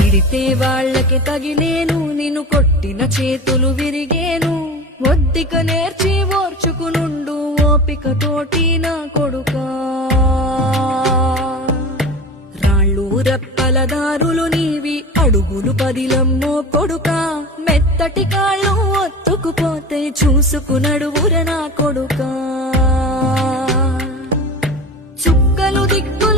తిడితే వాళ్ళకి తగిలేను, నిన్ను కొట్టిన చేతులు విరిగేను. ఒద్దిక నేర్చి ఓర్చుకునుండు ఓపిక తోటి నా కొడుకా. రాళ్ళు రెప్పల దారులు నీవి, అడుగులు పదిలమ్మో కొడుకా. మెత్తటి కాళ్ళు ఒత్తుకుపోతే చూసుకునడువుర నా కొడుకా. చుక్కలు దిక్కు